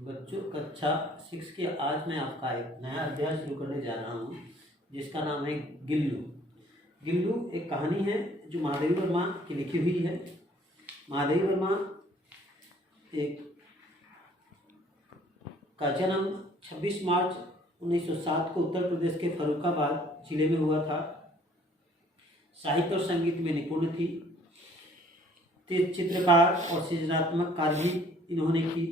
बच्चों, कक्षा 6 के आज मैं आपका एक नया अध्याय शुरू करने जा रहा हूँ जिसका नाम है गिल्लू। गिल्लू एक कहानी है जो महादेवी वर्मा की लिखी हुई है। महादेवी वर्मा एक का जन्म 26 मार्च 1907 को उत्तर प्रदेश के फर्रुखाबाद जिले में हुआ था। साहित्य और संगीत में निपुण थी। चित्रकार और सृजनात्मक कार्य भी इन्होंने की।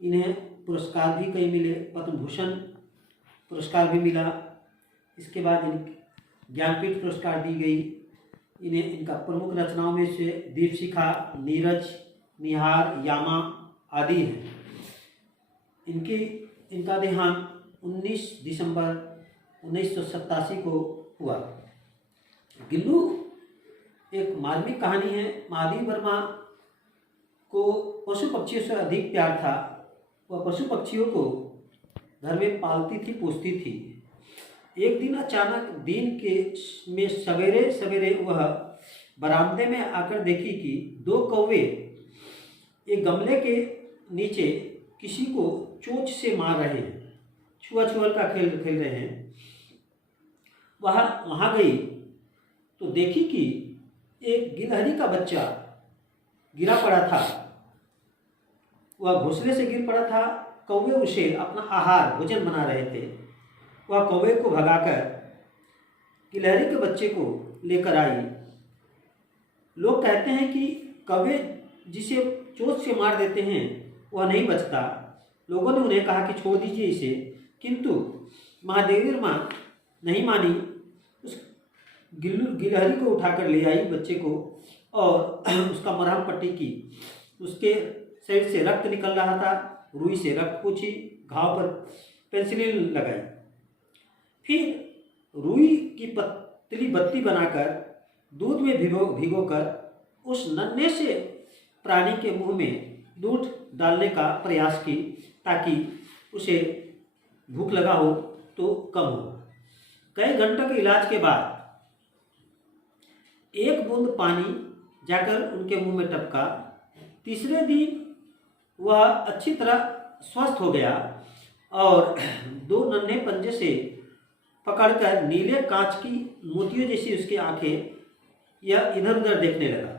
इन्हें पुरस्कार भी कई मिले, पद्म भूषण पुरस्कार भी मिला। इसके बाद ज्ञानपीठ पुरस्कार दी गई। इन्हें इनका प्रमुख रचनाओं में से दीपशिखा, नीरज, निहार, यामा आदि हैं। इनका देहांत 19 दिसंबर 1987 को हुआ। गिल्लू एक मार्मिक कहानी है। महादेवी वर्मा को पशु पक्षियों से अधिक प्यार था। वह पशु पक्षियों को घर में पालती थी, पोसती थी। एक दिन अचानक में सवेरे सवेरे वह बरामदे में आकर देखी कि 2 कौवे एक गमले के नीचे किसी को चोंच से मार रहे हैं, छुआ-छुअल का खेल खेल रहे हैं। वह वहाँ गई तो देखी कि एक गिलहरी का बच्चा गिरा पड़ा था। वह घोंसले से गिर पड़ा था। कौवे उसे अपना आहार भोजन बना रहे थे। वह कौवे को भगाकर गिलहरी के बच्चे को लेकर आई। लोग कहते हैं कि कौवे जिसे चोंच से मार देते हैं वह नहीं बचता। लोगों ने उन्हें कहा कि छोड़ दीजिए इसे, किंतु महादेवी वर्मा नहीं मानी। उस गिलहरी को उठाकर ले आई बच्चे को और उसका मरहम पट्टी की। उसके शरीर से रक्त निकल रहा था। रुई से रक्त पोंछी, घाव पर पेंसिलिन लगाई। फिर रुई की पतली बत्ती बनाकर दूध में भिगोकर उस नन्हे से प्राणी के मुंह में दूध डालने का प्रयास की ताकि उसे भूख लगा हो तो कम हो। कई घंटों के इलाज के बाद एक बूंद पानी जाकर उनके मुंह में टपका। तीसरे दिन वह अच्छी तरह स्वस्थ हो गया और 2 नन्हे पंजे से पकड़कर नीले कांच की मोतियों जैसी उसकी आंखें यह इधर उधर देखने लगा।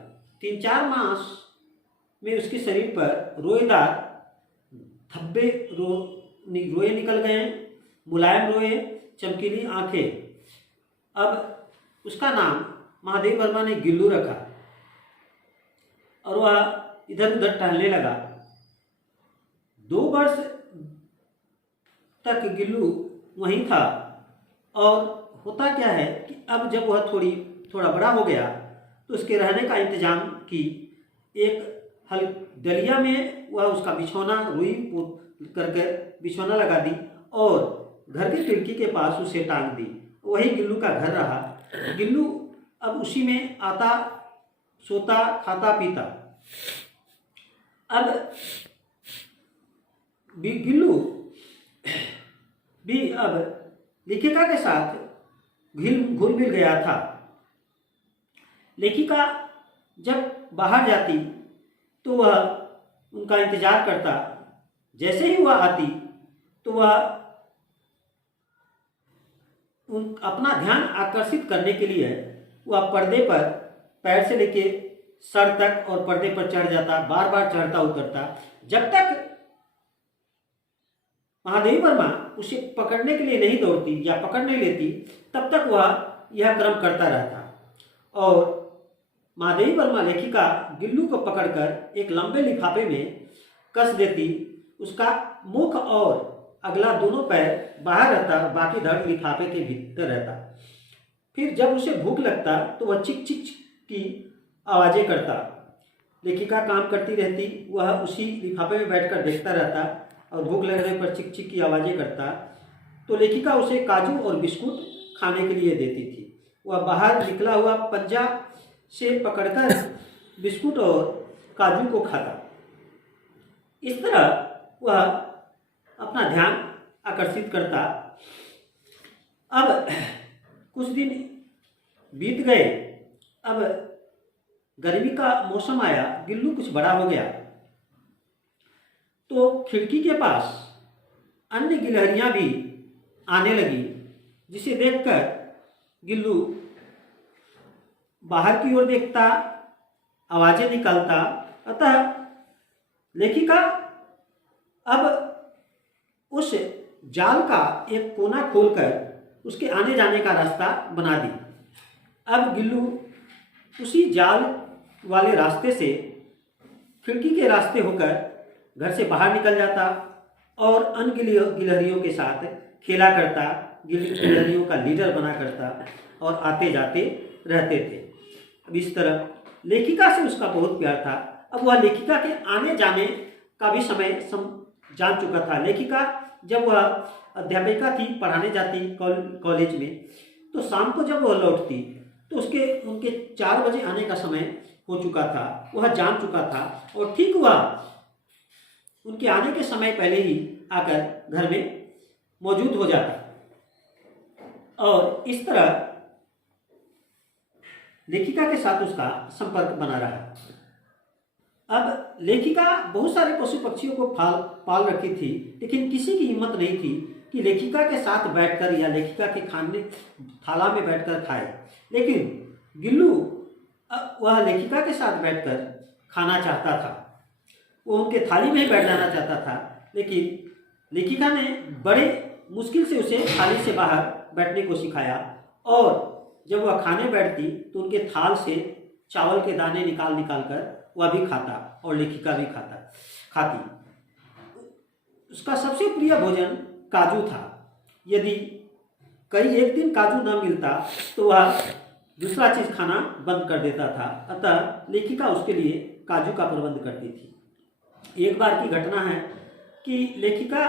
3-4 मास में उसके शरीर पर रोएदार धब्बे रोए निकल गए, मुलायम रोए, चमकीली आंखें। अब उसका नाम महादेवी वर्मा ने गिल्लू रखा और वह इधर उधर टहलने लगा। 2 वर्ष तक गिल्लू वहीं था। और होता क्या है कि अब जब वह थोड़ा बड़ा हो गया तो उसके रहने का इंतजाम की। एक डलिया में वह उसका बिछौना रुई करके बिछौना लगा दी और घर की खिड़की के पास उसे टांग दी। वही गिल्लू का घर रहा। गिल्लू अब उसी में आता, सोता, खाता, पीता। अब गिल्लू भी अब लेखिका के साथ घुल मिल गया था। लेखिका जब बाहर जाती तो वह उनका इंतजार करता। जैसे ही वह आती तो वह अपना ध्यान आकर्षित करने के लिए वह पर्दे पर पैर से लेके सर तक और पर्दे पर चढ़ जाता, बार बार चढ़ता उतरता। जब तक महादेवी वर्मा उसे पकड़ने के लिए नहीं दौड़ती या पकड़ नहीं लेती तब तक वह यह क्रम करता रहता। और महादेवी वर्मा लेखिका गिल्लू को पकड़कर एक लंबे लिफाफे में कस देती। उसका मुख और अगला दोनों पैर बाहर रहता, बाकी धड़ लिफाफे के भीतर रहता। फिर जब उसे भूख लगता तो वह चिक चिक की आवाज़ें करता। लेखिका काम करती रहती, वह उसी लिफाफे में बैठकर देखता रहता और भूख लगने पर चिक चिक की आवाज़ें करता। तो लेखिका उसे काजू और बिस्कुट खाने के लिए देती थी। वह बाहर निकला हुआ पंजा से पकड़कर बिस्कुट और काजू को खाता। इस तरह वह अपना ध्यान आकर्षित करता। अब कुछ दिन बीत गए। अब गर्मी का मौसम आया। गिल्लू कुछ बड़ा हो गया तो खिड़की के पास अन्य गिलहरियां भी आने लगी, जिसे देखकर गिल्लू बाहर की ओर देखता, आवाजें निकालता। अतः लेखिका अब उस जाल का एक कोना खोलकर उसके आने जाने का रास्ता बना दी। अब गिल्लू उसी जाल वाले रास्ते से खिड़की के रास्ते होकर घर से बाहर निकल जाता और अन्य गिलहरियों के साथ खेला करता, गिलहरियों का लीडर बना करता और आते जाते रहते थे। अब इस तरह लेखिका से उसका बहुत प्यार था। अब वह लेखिका के आने जाने का भी समय जान चुका था। लेखिका जब वह अध्यापिका थी, पढ़ाने जाती कॉलेज में, तो शाम को जब वह लौटती तो उनके 4 बजे आने का समय हो चुका था, वह जान चुका था और ठीक वह उनके आने के समय पहले ही आकर घर में मौजूद हो जाता और इस तरह लेखिका के साथ उसका संपर्क बना रहा। अब लेखिका बहुत सारे पशु पक्षियों को पाल रखी थी, लेकिन किसी की हिम्मत नहीं थी कि लेखिका के साथ बैठकर या लेखिका के खाने थाला में बैठकर खाए। लेकिन गिल्लू वह लेखिका के साथ बैठकर खाना चाहता था, वो उनके थाली में ही बैठ जाना चाहता था, लेकिन लेखिका ने बड़े मुश्किल से उसे थाली से बाहर बैठने को सिखाया और जब वह खाने बैठती तो उनके थाल से चावल के दाने निकाल कर वह भी खाता और लेखिका भी खाती। उसका सबसे प्रिय भोजन काजू था। यदि कई एक दिन काजू न मिलता तो वह दूसरा चीज़ खाना बंद कर देता था। अतः लेखिका उसके लिए काजू का प्रबंध करती थी। एक बार की घटना है कि लेखिका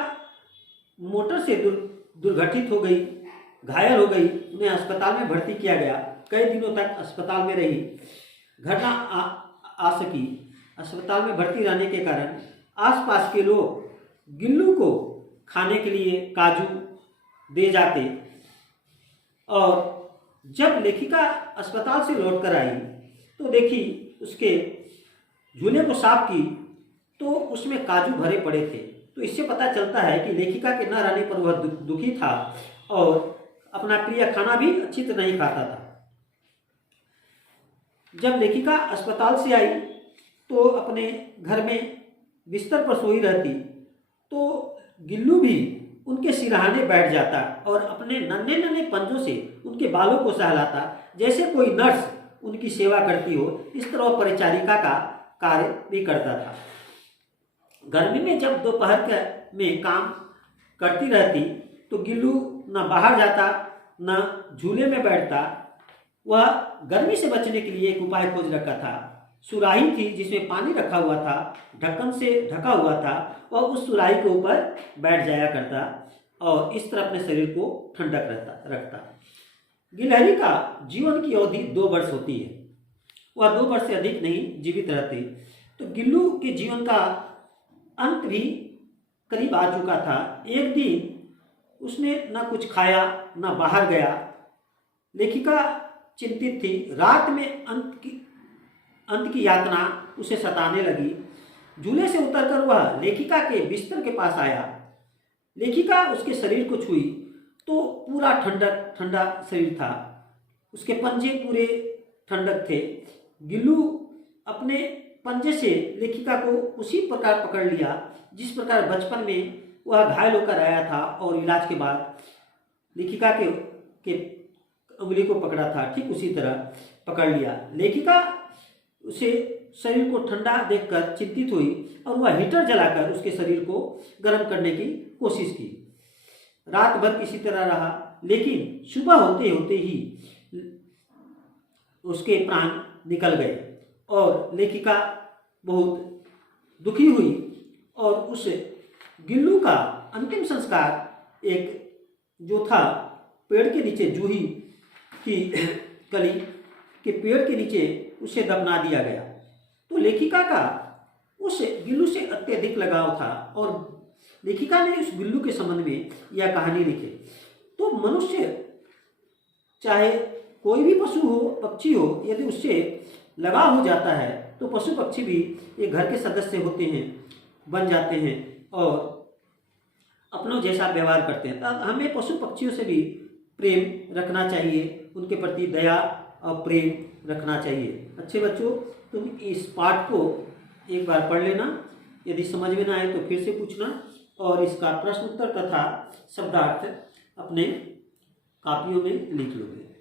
मोटर से दुर्घटित हो गई, घायल हो गई, उन्हें अस्पताल में भर्ती किया गया। कई दिनों तक अस्पताल में रही, घर ना आ सकी। अस्पताल में भर्ती रहने के कारण आसपास के लोग गिल्लू को खाने के लिए काजू दे जाते और जब लेखिका अस्पताल से लौटकर आई तो देखी उसके झूले को साफ की तो उसमें काजू भरे पड़े थे। तो इससे पता चलता है कि लेखिका के न रहने पर वह दुखी था और अपना प्रिय खाना भी अच्छी तरह नहीं खाता था। जब लेखिका अस्पताल से आई तो अपने घर में बिस्तर पर सोई रहती तो गिल्लू भी उनके सिरहाने बैठ जाता और अपने नन्हे नन्हे पंजों से उनके बालों को सहलाता, जैसे कोई नर्स उनकी सेवा करती हो। इस तरह परिचारिका का कार्य भी करता था। गर्मी में जब दोपहर में काम करती रहती तो गिल्लू न बाहर जाता न झूले में बैठता। वह गर्मी से बचने के लिए एक उपाय खोज रखा था। सुराही थी जिसमें पानी रखा हुआ था, ढक्कन से ढका हुआ था। वह उस सुराही के ऊपर बैठ जाया करता और इस तरह अपने शरीर को ठंडक रखता। गिलहरी का जीवन की अवधि 2 वर्ष होती है। वह 2 वर्ष से अधिक नहीं जीवित रहती। तो गिल्लू के जीवन का अंत भी करीब आ चुका था। एक दिन उसने न कुछ खाया न बाहर गया। लेखिका चिंतित थी। रात में अंत की यातना उसे सताने लगी। झूले से उतरकर वह लेखिका के बिस्तर के पास आया। लेखिका उसके शरीर को छुई तो पूरा ठंडा शरीर था। उसके पंजे पूरे ठंडक थे। गिल्लू अपने पंजे से लेखिका को उसी प्रकार पकड़ लिया जिस प्रकार बचपन में वह घायल होकर आया था और इलाज के बाद लेखिका के उंगली को पकड़ा था, ठीक उसी तरह पकड़ लिया। लेखिका उसे शरीर को ठंडा देखकर चिंतित हुई और वह हीटर जलाकर उसके शरीर को गर्म करने की कोशिश की। रात भर किसी तरह रहा, लेकिन सुबह होते होते ही उसके प्राण निकल गए और लेखिका बहुत दुखी हुई और उस गिल्लू का अंतिम संस्कार एक जो था पेड़ के नीचे, जूही की कली के पेड़ के नीचे उसे दफना दिया गया। तो लेखिका का उस गिल्लू से अत्यधिक लगाव था और लेखिका ने उस गिल्लू के संबंध में यह कहानी लिखी। तो मनुष्य चाहे कोई भी पशु हो, पक्षी हो, यदि उससे लगाव हो जाता है तो पशु पक्षी भी एक घर के सदस्य होते हैं, बन जाते हैं। और अपनों जैसा व्यवहार करते हैं। तब हमें पशु पक्षियों से भी प्रेम रखना चाहिए, उनके प्रति दया और प्रेम रखना चाहिए। अच्छे बच्चों, तुम इस पाठ को एक बार पढ़ लेना, यदि समझ में ना आए तो फिर से पूछना, और इसका प्रश्न उत्तर तथा शब्दार्थ अपने कापियों में लिख लोगे।